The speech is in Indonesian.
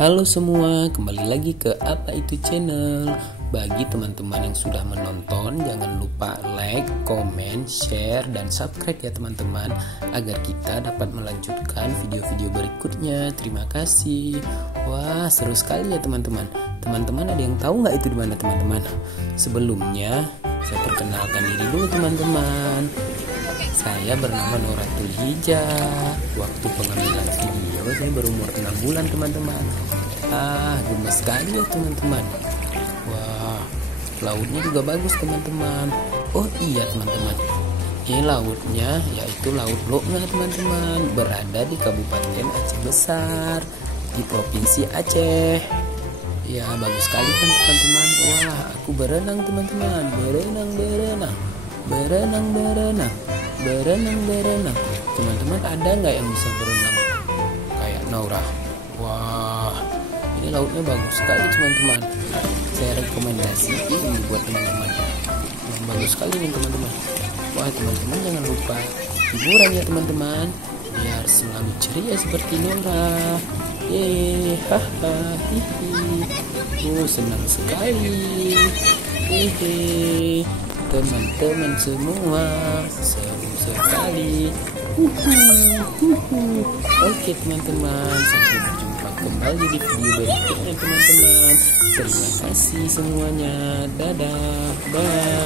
Halo semua, kembali lagi ke Apa Itu Channel. Bagi teman-teman yang sudah menonton, jangan lupa like, komen, share, dan subscribe ya teman-teman, agar kita dapat melanjutkan video-video berikutnya. Terima kasih. Wah, seru sekali ya teman-teman. Teman-teman ada yang tahu nggak itu di mana teman-teman? Sebelumnya, saya perkenalkan diri dulu teman-teman. Saya bernama Noratul Hija. Waktu pengambilan video saya berumur 6 bulan teman-teman. Gemes sekali ya teman-teman. Wah, lautnya juga bagus teman-teman. Oh iya teman-teman, ini lautnya yaitu Laut Lokna teman-teman, berada di Kabupaten Aceh Besar, di Provinsi Aceh. Ya bagus sekali kan teman-teman. Wah, aku berenang teman-teman. Berenang. Teman-teman ada nggak yang bisa berenang kayak Naura? Wah, ini lautnya bagus sekali teman-teman. Saya rekomendasiin buat teman-teman. Bagus sekali nih teman-teman. Wah teman-teman, jangan lupa hiburan ya teman-teman, biar selalu ceria seperti Naura. Haha, hihi. Senang sekali. Hehe. Teman-teman semua, seru sekali. Oke teman-teman, sampai berjumpa kembali di video berikutnya teman-teman. Terima kasih semuanya. Dadah. Bye.